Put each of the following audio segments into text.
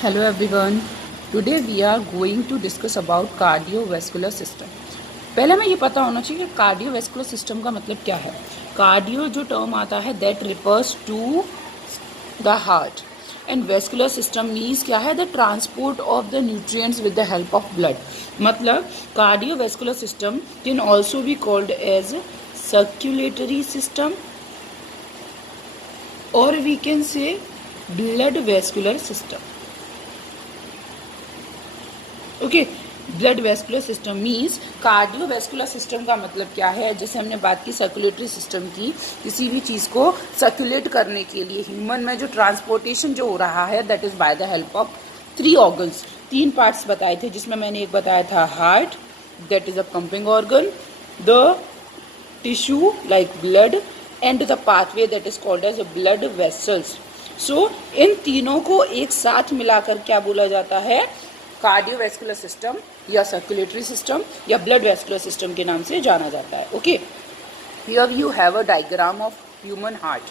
Hello everyone. Today we are going to discuss about cardiovascular system. पहले हमें ये पता होना चाहिए कि कार्डियोवैस्कुलर सिस्टम का मतलब क्या है. कार्डियो जो टर्म आता है that refers to the heart and vascular system means क्या है, the transport of the nutrients with the help of blood. मतलब cardiovascular system can also be called as circulatory system और we can say blood vascular system. Okay, blood vascular system means cardiovascular system का मतलब क्या है. जैसे हमने बात की सर्कुलेटरी सिस्टम की, किसी भी चीज़ को सर्कुलेट करने के लिए ह्यूमन में जो ट्रांसपोर्टेशन जो हो रहा है that is by the help of 3 organs. 3 parts बताए थे जिसमें मैंने एक बताया था heart, that is a pumping organ, the tissue like blood and the pathway that is called as blood vessels. So इन तीनों को एक साथ मिलाकर क्या बोला जाता है, कार्डियोवैस्कुलर सिस्टम या सर्कुलेटरी सिस्टम या ब्लड वेस्कुलर सिस्टम के नाम से जाना जाता है. Okay, here you have a diagram of human heart.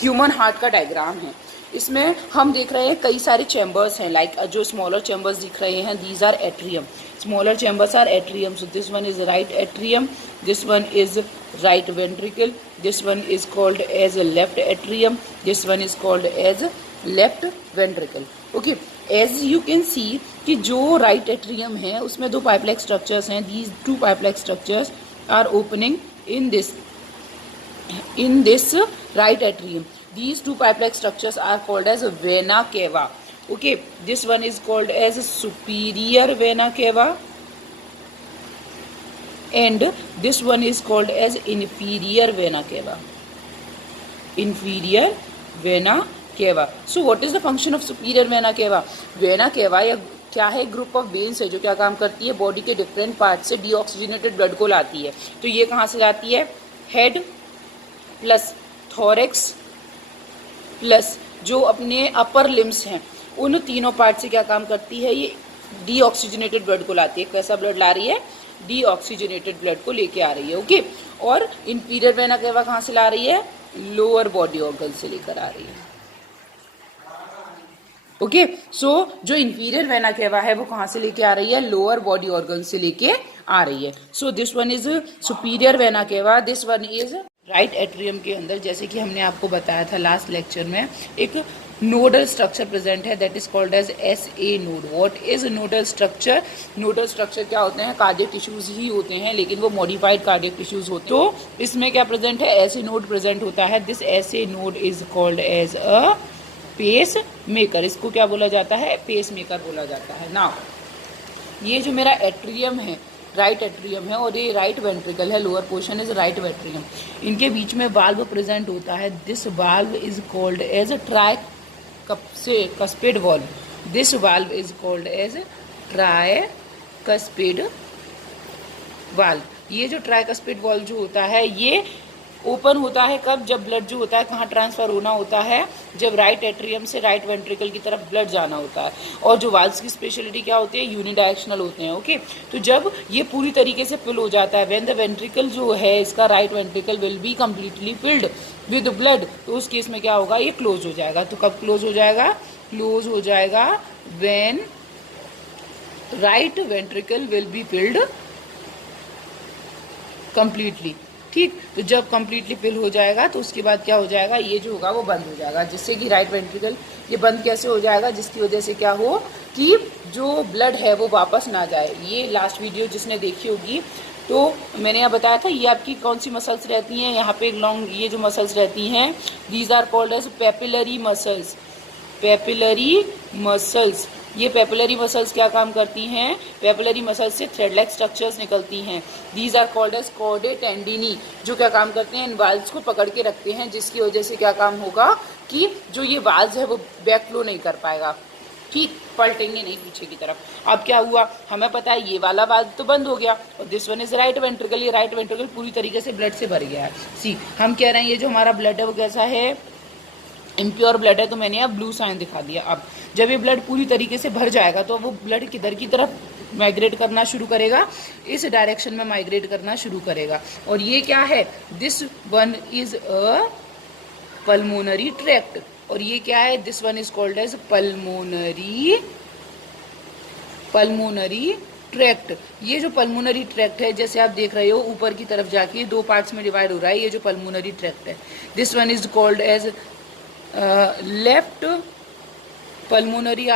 Human heart का डायग्राम है. इसमें हम देख रहे हैं कई सारे चैम्बर्स हैं. लाइक जो स्मॉलर चैम्बर्स दिख रहे हैं these are atrium. Smaller chambers are atrium. So this one is right atrium, this one is right ventricle, this one is called as left atrium, this one is called as left ventricle. Okay, as you can see कि जो right atrium है उसमें 2 pipelike structures हैं. These 2 pipelike structures are opening in this right atrium. These 2 pipe-like structures are called as vena cava. Okay, this one is called as superior vena cava and this one is called as inferior vena cava. Inferior vena cava. So what is the function of superior vena cava? Vena cava या क्या है, group of veins है जो क्या काम करती है, body के डिफरेंट पार्ट से डीऑक्सीजनेटेड ब्लड को लाती है. तो ये कहाँ से लाती है, हेड प्लस थोरेक्स प्लस जो अपने अपर लिम्स हैं उन तीनों पार्ट से क्या काम करती है, ये डीऑक्सीजनेटेड ब्लड को लाती है. कैसा ब्लड ला रही है, डीऑक्सीजनेटेड ब्लड को लेके आ रही है. ओके, और इंफीरियर वेना केवा कहाँ से ला रही है, लोअर बॉडी ऑर्गन से लेकर आ रही है. ओके, सो जो इंफीरियर वेना केवा है वो कहाँ से लेके आ रही है, लोअर बॉडी ऑर्गन से लेके आ रही है. सो this one is superior vena cava, this one is right atrium के अंदर जैसे कि हमने आपको बताया था लास्ट लेक्चर में एक नोडल स्ट्रक्चर प्रेजेंट है that is called as SA node. What is nodal structure, nodal structure क्या होते हैं, कार्डियक टिश्यूज ही होते हैं लेकिन वो मॉडिफाइड कार्डियक टिश्यूज होते हैं. तो इसमें क्या प्रेजेंट है, SA नोड प्रेजेंट होता है. This SA node is called as a pacemaker. इसको क्या बोला जाता है, पेस मेकर बोला जाता है. नाउ ये जो मेरा एट्रियम है राइट एट्रियम है और ये राइट वेंट्रिकल है, lower portion is right ventricle. इनके बीच में वाल्व प्रेजेंट होता है. This valve is called as tricuspid valve. This valve is called as tricuspid valve. ये जो ट्राइकस्पिड वाल्व जो होता है ये ओपन होता है कब, जब ब्लड जो होता है कहाँ ट्रांसफर होना होता है, जब राइट एट्रियम से राइट वेंट्रिकल की तरफ ब्लड जाना होता है. और जो वाल्व्स की स्पेशलिटी क्या होती है, यूनिडायरेक्शनल होते हैं. ओके, तो जब ये पूरी तरीके से फिल हो जाता है, व्हेन द वेंट्रिकल जो है इसका right ventricle will be completely filled with blood, तो उस केस में क्या होगा, ये क्लोज हो जाएगा. तो कब क्लोज हो जाएगा, क्लोज हो जाएगा when right ventricle will be filled completely. ठीक, तो जब कंप्लीटली फिल हो जाएगा तो उसके बाद क्या हो जाएगा, ये जो होगा वो बंद हो जाएगा, जिससे कि राइट वेंट्रिकल ये बंद कैसे हो जाएगा, जिसकी वजह से क्या हो कि जो ब्लड है वो वापस ना जाए. ये लास्ट वीडियो जिसने देखी होगी तो मैंने यहाँ बताया था ये आपकी कौन सी मसल्स रहती हैं, यहाँ पे एक लॉन्ग ये जो मसल्स रहती हैं these are called as papillary muscles. Papillary muscles, ये पेपिलरी मसल्स क्या काम करती हैं, पेपिलरी मसल्स से थ्रेड लाइक स्ट्रक्चर्स निकलती हैं. These are called as chordae tendineae, जो क्या काम करते हैं, इन वाल्व्स को पकड़ के रखते हैं, जिसकी वजह से क्या काम होगा कि जो ये वाल्व्स है वो बैक फ्लो नहीं कर पाएगा. ठीक, पलटेंगे नहीं पीछे की तरफ. अब क्या हुआ, हमें पता है ये वाला वाल्व तो बंद हो गया और this one is right ventricle. ये राइट वेंट्रिकल पूरी तरीके से ब्लड से भर गया है. सी, हम कह रहे हैं ये जो हमारा ब्लड है वो कैसा है, इम्प्योर ब्लड है. तो मैंने यहाँ ब्लू साइन दिखा दिया. अब जब ये ब्लड पूरी तरीके से भर जाएगा तो वो ब्लड किधर की तरफ माइग्रेट करना शुरू करेगा, इस डायरेक्शन में माइग्रेट करना शुरू करेगा. और ये क्या है, this one is a pulmonary tract. और ये क्या है, this one is called as pulmonary tract. ये जो पल्मोनरी ट्रैक्ट है, जैसे आप देख रहे हो ऊपर की तरफ जाके दो पार्ट्स में डिवाइड हो रहा है, ये जो पल्मोनरी ट्रैक्ट है, this one is called as left pulmonary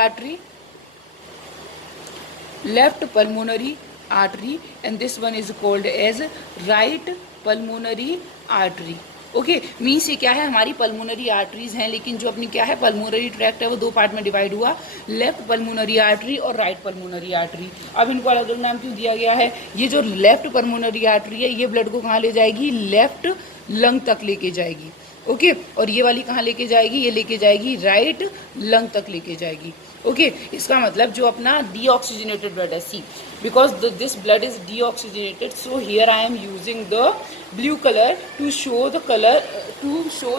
artery and this one is called as right pulmonary artery। Okay, means ये क्या है, हमारी पल्मोनरी आर्टरीज हैं, लेकिन जो अपनी क्या है पल्मोनरी ट्रैक्ट है वो दो पार्ट में डिवाइड हुआ, लेफ्ट पल्मोनरी आर्टरी और राइट पल्मोनरी आर्टरी। अब इनको अलग अलग नाम क्यों दिया गया है? ये जो लेफ्ट पल्मोनरी आर्टरी है ये ब्लड को कहाँ ले जाएगी, लेफ्ट लंग तक लेके जाएगी। ओके, और ये वाली कहाँ लेके जाएगी, ये लेके जाएगी राइट लंग तक लेके जाएगी। ओके, इसका मतलब जो अपना डीऑक्सीजनेटेड ब्लड है, see because this blood is deoxygenated, so here I am using the blue colour to show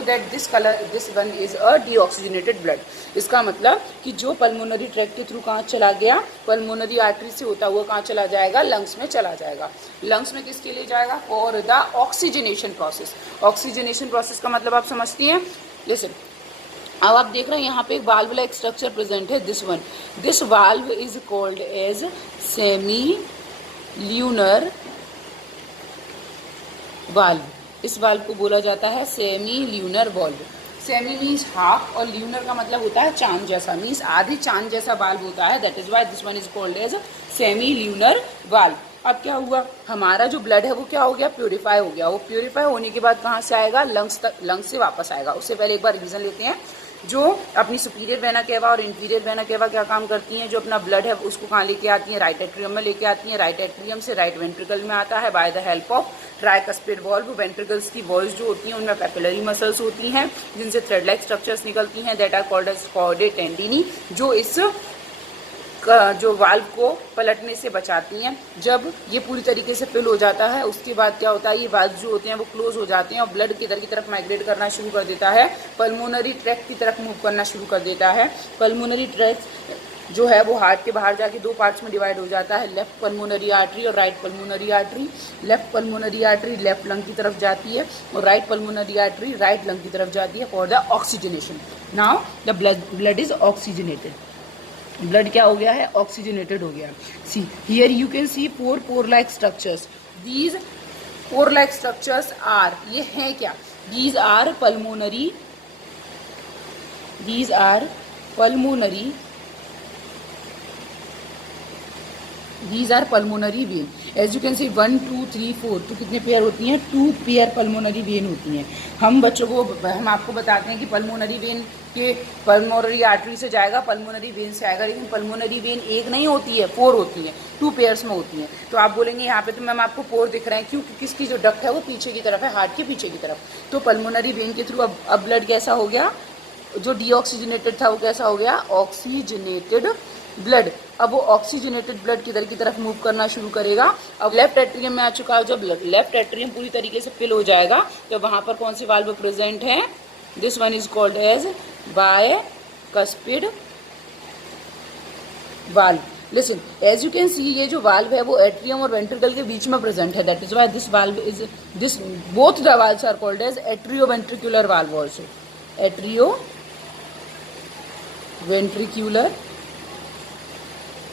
that this one is a deoxygenated blood. इसका मतलब कि जो पल्मोनरी ट्रैक्ट के थ्रू कहाँ चला गया, पल्मोनरी आर्टरी से होता हुआ कहाँ चला जाएगा, लंग्स में चला जाएगा। लंग्स में किसके लिए जाएगा, for the oxygenation process. Oxygenation process का मतलब आप समझती हैं, लिसन। अब आप देख रहे हैं यहाँ पे एक वाल्व लाइक स्ट्रक्चर प्रेजेंट है, this one. This valve is called as semi lunar valve. इस वाल्व को बोला जाता है semi lunar valve. Semi means half और ल्यूनर का मतलब होता है चांद जैसा, मीन्स आधे चांद जैसा वाल्व होता है, that is why this one is called as semi lunar valve. अब क्या हुआ, हमारा जो ब्लड है वो क्या हो गया, प्योरीफाई हो गया। वो प्योरीफाई होने के बाद कहाँ से आएगा, लंग्स तक, लंग्स से वापस आएगा। उससे पहले एक बार रिवीजन लेते हैं। जो अपनी सुपीरियर वेना केवा और इंफीरियर वेना केवा क्या काम करती हैं, जो अपना ब्लड है उसको कहाँ लेके आती हैं, राइट एट्रियम में लेके आती हैं। राइट एट्रियम से राइट वेंट्रिकल में आता है bye the help of tricuspid valve. Ventricles की वॉल्स जो होती हैं उनमें पैपिलरी मसल्स होती हैं जिनसे थ्रेड लाइक स्ट्रक्चर्स निकलती हैं, that are called as chordae tendineae, जो इस जो वाल्व को पलटने से बचाती हैं। जब ये पूरी तरीके से फिल हो जाता है उसके बाद क्या होता है, ये वाल्व जो होते हैं वो क्लोज हो जाते हैं और ब्लड किधर की तरफ माइग्रेट करना शुरू कर देता है, पल्मोनरी ट्रैक्ट की तरफ मूव करना शुरू कर देता है। पल्मोनरी ट्रैक्ट जो है वो हार्ट के बाहर जाके दो पार्ट्स में डिवाइड हो जाता है, लेफ्ट पल्मोनरी आर्टरी और right pulmonary artery. Left pulmonary artery left lung की तरफ जाती है और right pulmonary artery right lung की तरफ जाती है for the oxygenation. Now the blood is oxygenated. Blood क्या हो गया है, ऑक्सीजनेटेड हो गया। See here you can see four pore like structures. These pore like structures are, ये हैं क्या, these are pulmonary vein. As you can सी 1 2 3 4, तो कितने पेयर होती हैं, 2 पेयर पल्मोनरी वेन होती हैं। हम बच्चों को, हम आपको बताते हैं कि पल्मोनरी वेन के पल्मोनरी आर्टरी से जाएगा, पल्मोनरी वेन से आएगा, लेकिन पल्मोनरी वेन एक नहीं होती है, 4 होती है, 2 पेयर्स में होती हैं। तो आप बोलेंगे यहाँ पे तो मैम आपको 4 दिख रहे हैं, क्यों, क्योंकि इसकी जो डक्ट है वो पीछे की तरफ है, हार्ट के पीछे की तरफ। तो पल्मोनरी वेन के थ्रू अब ब्लड कैसा हो गया, जो डीऑक्सीजनेटेड था वो कैसा हो गया, ऑक्सीजनेटेड ब्लड। अब वो ऑक्सीजनेटेड ब्लड किधर की तरफ मूव करना शुरू करेगा, अब लेफ्ट एट्रियम में आ चुका है। जब लेफ्ट एट्रियम पूरी तरीके से फिल हो जाएगा तो वहाँ पर कौन सी वाल्व प्रेजेंट है, this one is called as bicuspid valve. Listen, as you can see ये जो वाल्व है वो एट्रियम और वेंट्रिकल के बीच में प्रेजेंट है, that is why this valve is this both the valves are called as atrioventricular valve also, atrioventricular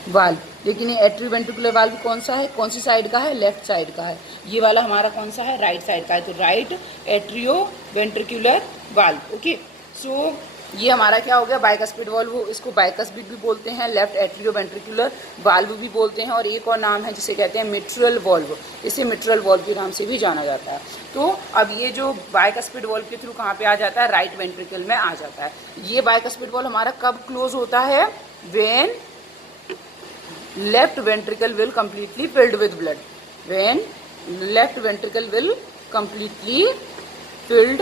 valve. लेकिन ये एट्रियोवेंट्रिकुलर वाल्व कौन सा है, कौन सी साइड का है, लेफ्ट साइड का है। ये वाला हमारा कौन सा है, राइट साइड का है, तो राइट एट्रियोवेंट्रिकुलर वाल्व। ओके, सो ये हमारा क्या हो गया, बाइकस्पिड वाल्व, इसको बाइकस्पिड भी बोलते हैं, लेफ्ट एट्रियोवेंट्रिकुलर वाल्व भी बोलते हैं, और एक और नाम है जिसे कहते हैं मिट्रल वाल्व, इसे मिट्रल वाल्व के नाम से भी जाना जाता है। तो अब ये जो बाइकस्पिड वाल्व के थ्रू कहाँ पे आ जाता है, राइट वेंट्रिकल में आ जाता है। ये बाइकस्पिड वाल्व हमारा कब क्लोज होता है, when left ventricle will completely filled with blood, when left ventricle will completely filled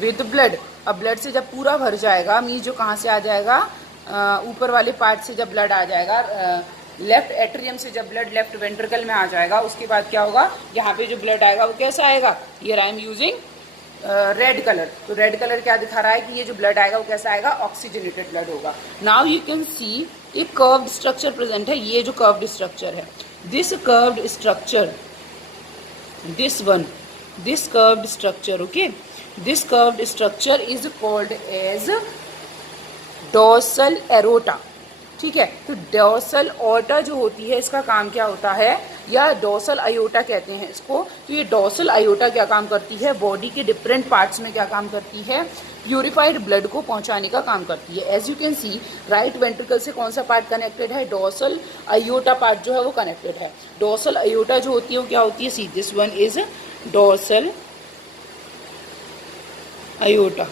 with blood। अब ब्लड से जब पूरा भर जाएगा, मीन्स जो कहाँ से आ जाएगा, ऊपर वाले पार्ट से जब ब्लड आ जाएगा, लेफ्ट एट्रियम से जब ब्लड लेफ्ट वेंट्रिकल में आ जाएगा, उसके बाद क्या होगा, यहाँ पे जो ब्लड आएगा वो कैसा आएगा, here I am using red colour. तो रेड कलर क्या दिखा रहा है कि ये जो ब्लड आएगा वो कैसा आएगा, ऑक्सीजनेटेड ब्लड होगा। नाउ यू कैन सी एक कर्व्ड स्ट्रक्चर प्रेजेंट है, ये जो कर्व्ड स्ट्रक्चर है, this curved structure, this one this curved structure, okay, this curved structure is called as dorsal aorta, ठीक है। तो डॉर्सल ऑर्टा जो होती है इसका काम क्या होता है, या डॉर्सल अयोटा कहते हैं इसको। तो ये डॉर्सल अयोटा क्या काम करती है, बॉडी के डिफरेंट पार्ट्स में क्या काम करती है, प्यूरिफाइड ब्लड को पहुंचाने का काम करती है। As you can see right ventricle से कौन सा पार्ट कनेक्टेड है, डॉर्सल अयोटा पार्ट जो है वो कनेक्टेड है। डॉर्सल अयोटा जो होती है वो क्या होती है, see this one is dorsal aorta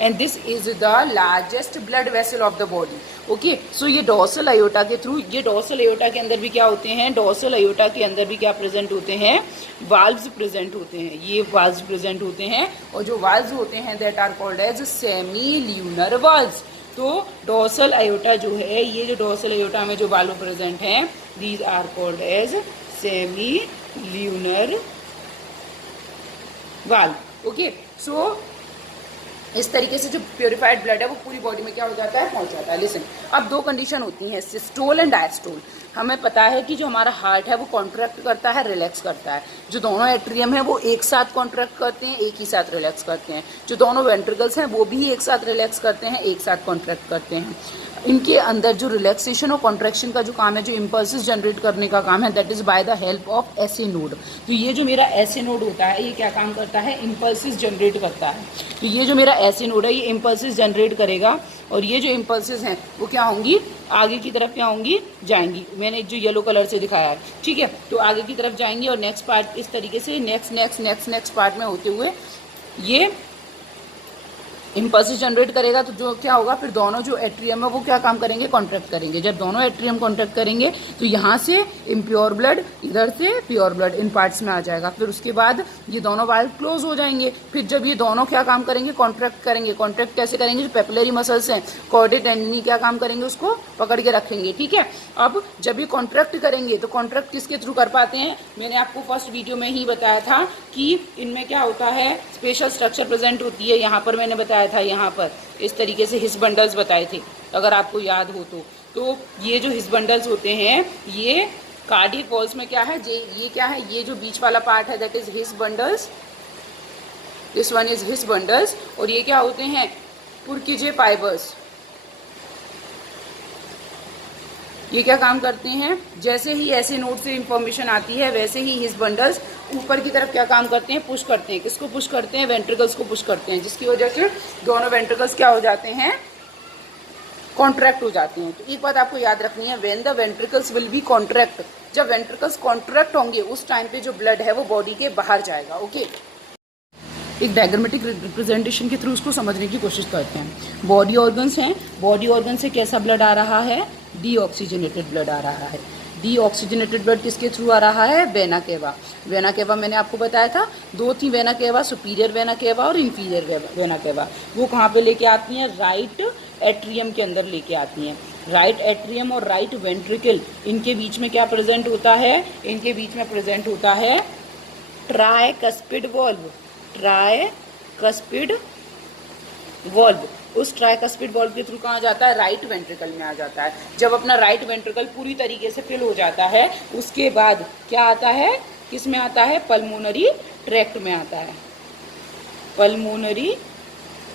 and this is the largest blood vessel of the body, okay। so ये डॉर्सल अयोटा के थ्रू, ये डॉर्सल अयोटा के अंदर भी क्या होते हैं, डॉर्सल अयोटा के अंदर भी क्या प्रेजेंट होते हैं, वाल्व्स प्रेजेंट होते हैं, ये वाल्व्स प्रेजेंट होते हैं। और जो वाल्व्स होते हैं that are called as semi lunar valves. तो डॉर्सल अयोटा जो है, ये जो डॉर्सल अयोटा में जो वाल्व प्रेजेंट हैं, these are called as semi lunar valve, okay. So इस तरीके से जो प्योरीफाइड ब्लड है वो पूरी बॉडी में क्या हो जाता है, पहुंच जाता है। लिसन, अब दो कंडीशन होती हैं, सिस्टोल एंड डायस्टोल। हमें पता है कि जो हमारा हार्ट है वो कॉन्ट्रैक्ट करता है, रिलैक्स करता है। जो दोनों एट्रियम है वो एक साथ कॉन्ट्रैक्ट करते हैं, एक ही साथ रिलैक्स करते हैं। जो दोनों वेंट्रिकल्स हैं वो भी एक साथ रिलैक्स करते हैं, एक साथ कॉन्ट्रैक्ट करते हैं। इनके अंदर जो रिलैक्सेशन और कॉन्ट्रैक्शन का जो काम है, जो इम्पल्सेस जनरेट करने का काम है, that is by the help of essay node. तो ये जो मेरा एसे नोड होता है, ये क्या काम करता है, इम्पल्सेस जनरेट करता है। तो ये जो मेरा एसे नोड है ये इम्पल्सेस जनरेट करेगा, और ये जो इम्पल्सेस हैं वो क्या होंगी, आगे की तरफ क्या होंगी, जाएंगी। मैंने जो येलो कलर से दिखाया है, ठीक है। तो आगे की तरफ जाएंगी और नेक्स्ट पार्ट इस तरीके से नेक्स्ट पार्ट में होते हुए ये इम्पल्स जनरेट करेगा। तो जो क्या होगा, फिर दोनों जो एट्रियम है वो क्या काम करेंगे, कॉन्ट्रैक्ट करेंगे। जब दोनों एट्रियम कॉन्ट्रैक्ट करेंगे तो यहाँ से इम्प्योर ब्लड, इधर से प्योर ब्लड इन पार्ट्स में आ जाएगा। फिर उसके बाद ये दोनों वाल्व क्लोज हो जाएंगे। फिर जब ये दोनों क्या काम करेंगे, कॉन्ट्रैक्ट करेंगे। कॉन्ट्रैक्ट कैसे करेंगे, जो पेपिलरी मसल्स हैं, कॉर्डेड टेंडनी क्या काम करेंगे, उसको पकड़ के रखेंगे, ठीक है। अब जब ये कॉन्ट्रैक्ट करेंगे तो कॉन्ट्रैक्ट किसके थ्रू कर पाते हैं, मैंने आपको फर्स्ट वीडियो में ही बताया था कि इनमें क्या होता है, स्पेशल स्ट्रक्चर प्रेजेंट होती है। यहाँ पर मैंने बताया था, यहाँ पर इस तरीके से हिस बंडल्स बताए थे, अगर आपको याद हो तो ये जो हिस बंडल्स होते हैं ये कार्डियक वॉल्स में क्या है, ये क्या है, ये जो बीच वाला पार्ट है that is his bundles, this one is his bundles. और ये क्या होते हैं, पुर्किजे फाइबर्स। ये क्या काम करते हैं, जैसे ही ऐसे नोड से इंफॉर्मेशन आती है वैसे ही हिस बंडल्स ऊपर की तरफ क्या काम करते हैं, पुश करते हैं। किसको पुश करते हैं, वेंट्रिकल्स को पुश करते हैं, जिसकी वजह से दोनों वेंट्रिकल्स क्या हो जाते हैं, कॉन्ट्रैक्ट हो जाते हैं। तो एक बात आपको याद रखनी है, when the ventricles will be contract, जब वेंट्रिकल्स कॉन्ट्रैक्ट होंगे उस टाइम पे जो ब्लड है वो बॉडी के बाहर जाएगा, ओके। एक डायग्रामेटिक रिप्रेजेंटेशन के थ्रू उसको समझने की कोशिश करते हैं। बॉडी ऑर्गन्स हैं, बॉडी ऑर्गन से कैसा ब्लड आ रहा है, डीऑक्सीजनेटेड ब्लड आ रहा है। डीऑक्सीजनेटेड ब्लड किसके थ्रू आ रहा है, वेना केवा। वेना केवा मैंने आपको बताया था, दो थी vena cava, superior vena cava और इंफीरियर वेना केवा। वो कहाँ पे लेके आती हैं, राइट एट्रियम के अंदर लेके आती हैं। राइट एट्रियम और राइट वेंट्रिकल, इनके बीच में क्या प्रेजेंट होता है, इनके बीच में प्रेजेंट होता है ट्राइकस्पिड वॉल्व। ट्राइकस्पिड वॉल्व, उस ट्राइकस्पिड वॉल्व के थ्रू कहाँ जाता है, राइट वेंट्रिकल में आ जाता है। जब अपना राइट वेंट्रिकल पूरी तरीके से फिल हो जाता है उसके बाद क्या आता है, किस में आता है, पल्मोनरी ट्रैक्ट में आता है, पल्मोनरी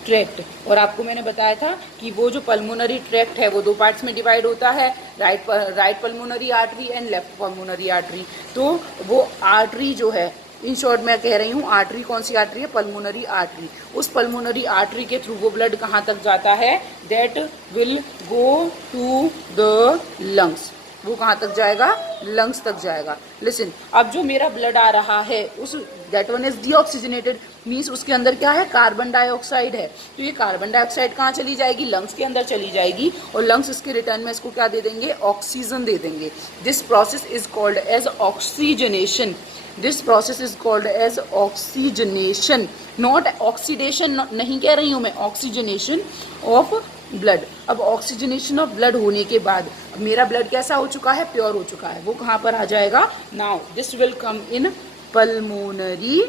ट्रैक्ट। और आपको मैंने बताया था कि वो जो पल्मोनरी ट्रैक्ट है वो दो पार्ट्स में डिवाइड होता है, right pulmonary artery and left pulmonary artery. तो वो आर्टरी जो है, इन शॉर्ट मैं कह रही हूँ आर्टरी, कौन सी आर्टरी है, पल्मोनरी आर्टरी। उस पल्मोनरी आर्टरी के थ्रू वो ब्लड कहाँ तक जाता है, that will go to the lungs. वो कहाँ तक जाएगा, लंग्स तक जाएगा। लिसन, अब जो मेरा ब्लड आ रहा है उस that one is deoxygenated, means उसके अंदर क्या है, कार्बन डाइऑक्साइड है। तो ये कार्बन डाइऑक्साइड कहाँ चली जाएगी, लंग्स के अंदर चली जाएगी, और लंग्स इसके रिटर्न में इसको क्या दे देंगे, ऑक्सीजन दे देंगे। This process is called as oxygenation. This process is called as oxygenation, not oxidation, नहीं कह रही हूँ मैं, ऑक्सीजनेशन ऑफ ब्लड। अब ऑक्सीजनेशन ऑफ ब्लड होने के बाद मेरा ब्लड कैसा हो चुका है, प्योर हो चुका है। वो कहाँ पर आ जाएगा, now this will come in pulmonary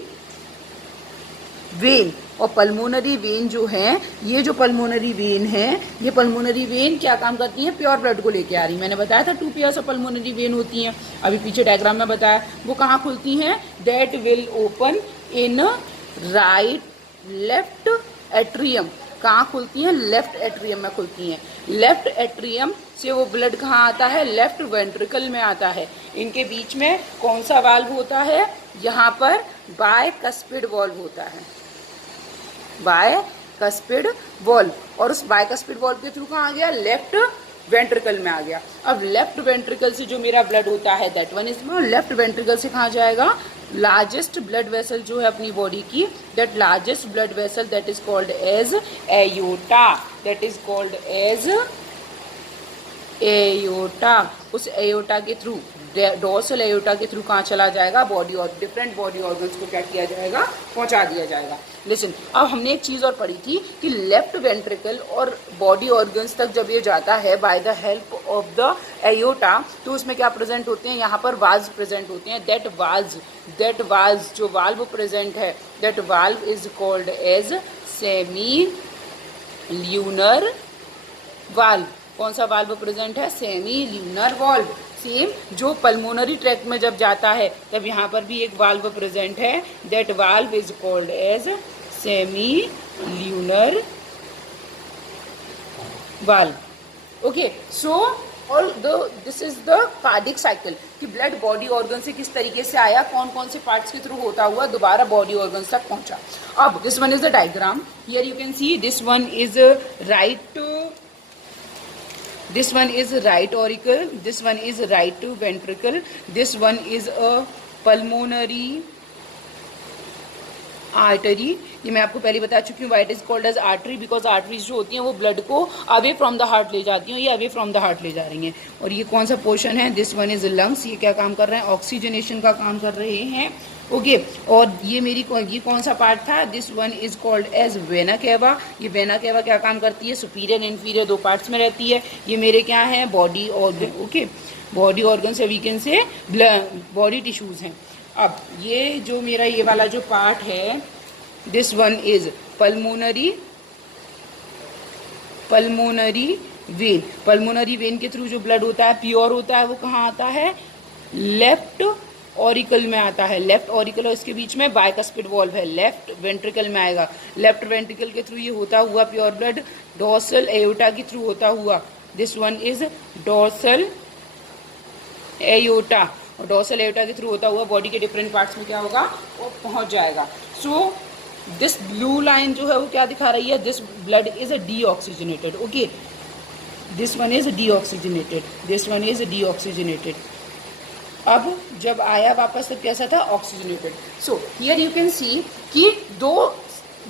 vein. और पल्मोनरी वेन जो है, ये जो पल्मोनरी वेन है, ये पल्मोनरी वेन क्या काम करती है? प्योर ब्लड को लेके आ रही। मैंने बताया था 2 पेयर्स ऑफ पल्मोनरी वेन होती हैं, अभी पीछे डायग्राम में बताया। वो कहाँ खुलती हैं? That will open in right left atrium. कहाँ खुलती हैं? लेफ्ट एट्रियम में खुलती हैं। लेफ्ट एट्रियम से वो ब्लड कहाँ आता है? लेफ्ट वेंट्रिकल में आता है। इनके बीच में कौन सा वाल्व होता है? यहाँ पर बायकस्पिड वाल्व होता है, बायकस्पिड वाल्व। और उस बायकस्पिड वाल्व के थ्रू कहाँ आ गया? लेफ्ट वेंट्रिकल में आ गया। अब लेफ्ट वेंट्रिकल से जो मेरा ब्लड होता है दैट वन इज में, लेफ्ट वेंट्रिकल से कहाँ जाएगा? लार्जेस्ट ब्लड वेसल जो है अपनी बॉडी की, that largest blood vessel that is called as aorta, that is called as aorta. उस एयोटा के थ्रू, डोर्सल एयोटा के थ्रू कहाँ चला जाएगा? बॉडी और डिफरेंट बॉडी ऑर्गन्स को क्या किया जाएगा? पहुंचा दिया जाएगा। लिसन, अब हमने एक चीज़ और पढ़ी थी कि लेफ्ट वेंट्रिकल और बॉडी ऑर्गन्स तक जब ये जाता है bye the help of the aorta, तो उसमें क्या प्रेजेंट होते हैं? यहाँ पर वाल्व प्रेजेंट होते हैं। दैट वाल्व जो वाल्व प्रेजेंट है, that valve is called as semi lunar valve. कौन सा वाल्व प्रेजेंट है? Semi lunar valve. सेम जो पल्मोनरी ट्रैक्ट में जब जाता है तब यहाँ पर भी एक वाल्व प्रेजेंट है, that valve is called as semi lunar valve. Okay, so और this is the cardiac cycle कि ब्लड बॉडी ऑर्गन से किस तरीके से आया, कौन कौन से पार्ट्स के थ्रू होता हुआ दोबारा बॉडी ऑर्गन तक पहुंचा। अब this one is the diagram, here you can C this one is right, this one is right auricle, this one is right ventricle, this one is a pulmonary artery. ये मैं आपको पहले बता चुकी हूँ, why it is called as artery because arteries जो होती हैं वो ब्लड को अवे फ्रॉम द हार्ट ले जाती हैं, ये अवे फ्रॉम द हार्ट ले जा रही हैं। और ये कौन सा पोर्शन है? This one is lungs. ये क्या काम कर रहे हैं? ऑक्सीजनेशन का काम कर रहे हैं। ओके, और ये मेरी ये कौन सा पार्ट था? This one is called as vena cava. ये वेना केवा क्या काम करती है? सुपीरियर इन्फीरियर 2 पार्ट्स में रहती है। ये मेरे क्या है? Body organ. Okay, body organ से वीकेंड से बॉडी टिश्यूज हैं। अब ये जो मेरा ये वाला जो पार्ट है, this one is pulmonary vein. Pulmonary vein के थ्रू जो ब्लड होता है प्योर होता है वो कहाँ आता है? लेफ्ट ऑरिकल में आता है। लेफ्ट ऑरिकल और इसके बीच में बायकस्पिड वाल्व है, लेफ्ट वेंट्रिकल में आएगा। लेफ्ट वेंट्रिकल के थ्रू ये होता हुआ प्योर ब्लड डोर्सल एयोटा के थ्रू होता हुआ, this one is dorsal aorta, और डोर्सल एयोटा के थ्रू होता हुआ बॉडी के डिफरेंट पार्ट्स में क्या होगा? वो पहुंच जाएगा। सो दिस ब्लू लाइन जो है वो क्या दिखा रही है? This blood is a deoxygenated. Okay, this one is deoxygenated, this one is deoxygenated. अब जब आया वापस तब कैसा था? Oxygenated. So here you can see कि दो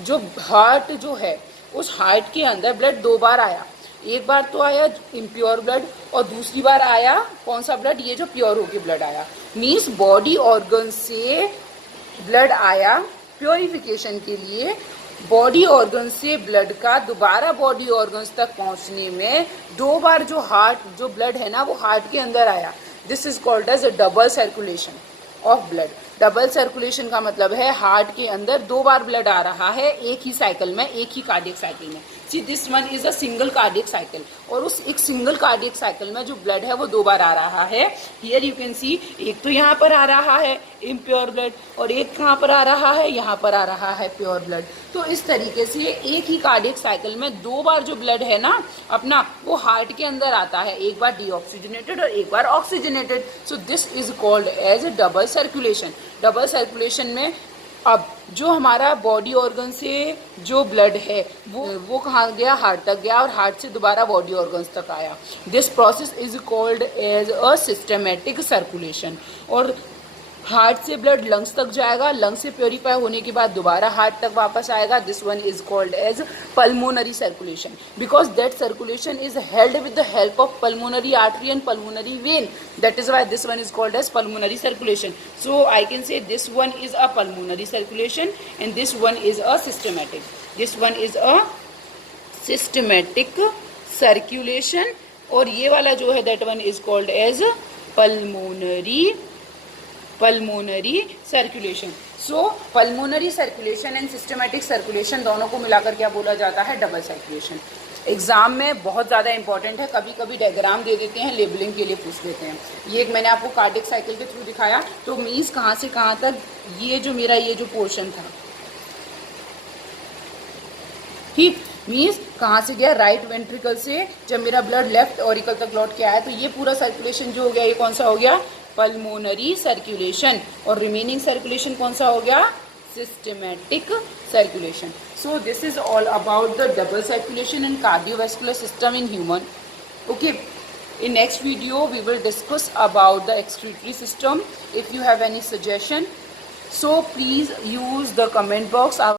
जो हार्ट जो है उस हार्ट के अंदर ब्लड 2 बार आया। एक बार तो आया इम्प्योर ब्लड और दूसरी बार आया कौन सा ब्लड? ये जो प्योर होके ब्लड आया। मीन्स बॉडी ऑर्गन से ब्लड आया प्योरिफिकेशन के लिए। बॉडी ऑर्गन से ब्लड का दोबारा बॉडी ऑर्गन्स तक पहुंचने में 2 बार जो हार्ट जो ब्लड है ना वो हार्ट के अंदर आया। This is called as a double circulation of blood. Double circulation का मतलब है हार्ट के अंदर 2 बार ब्लड आ रहा है एक ही साइकिल में, एक ही कार्डियक साइकिल में। सी this one is a single cardiac cycle, और उस एक सिंगल कार्डियक साइकिल में जो ब्लड है वो 2 बार आ रहा है। हियर यू कैन सी, एक तो यहाँ पर आ रहा है इम्प्योर ब्लड और एक कहाँ पर आ रहा है? यहाँ पर आ रहा है प्योर ब्लड। तो इस तरीके से एक ही कार्डियक साइकिल में 2 बार जो ब्लड है ना अपना वो हार्ट के अंदर आता है, एक बार डीऑक्सीजनेटेड और एक बार oxygenated. So this is called as double circulation. Double circulation में अब जो हमारा बॉडी ऑर्गन से जो ब्लड है वो कहाँ गया? हार्ट तक गया और हार्ट से दोबारा बॉडी ऑर्गन्स तक आया। This process is called as a systematic circulation. और हार्ट से ब्लड लंग्स तक जाएगा, लंग्स से प्योरीफाई होने के बाद दोबारा हार्ट तक वापस आएगा। This one is called as pulmonary circulation because that circulation is held with the help of pulmonary artery and pulmonary vein. That is why this one is called as pulmonary circulation. So I can say this one is a pulmonary circulation and this one is a systematic. This one is a systematic circulation और ये वाला जो है that one is called as pulmonary pulmonary circulation. So pulmonary circulation and systematic circulation दोनों को मिलाकर क्या बोला जाता है? Double circulation. एग्जाम में बहुत ज़्यादा इंपॉर्टेंट है. कभी कभी डायग्राम दे देते हैं, लेबलिंग के लिए पूछ लेते हैं. ये एक मैंने आपको कार्डियक साइकिल के थ्रू दिखाया. तो मीन्स कहाँ से कहाँ तक ये जो पोर्शन था, ठीक, मीन्स कहाँ से गया? राइट वेंट्रिकल से जब मेरा ब्लड लेफ्ट ऑरिकल तक लौट के आया, तो ये पूरा सर्कुलेशन जो हो गया, ये कौन सा हो गया? Pulmonary circulation. और रिमेनिंग सर्कुलेशन कौन सा हो गया? Systematic circulation. So this is all about the double circulation and cardiovascular system in human. Okay. In next video we will discuss about the excretory system. If you have any suggestion, so please use the comment box.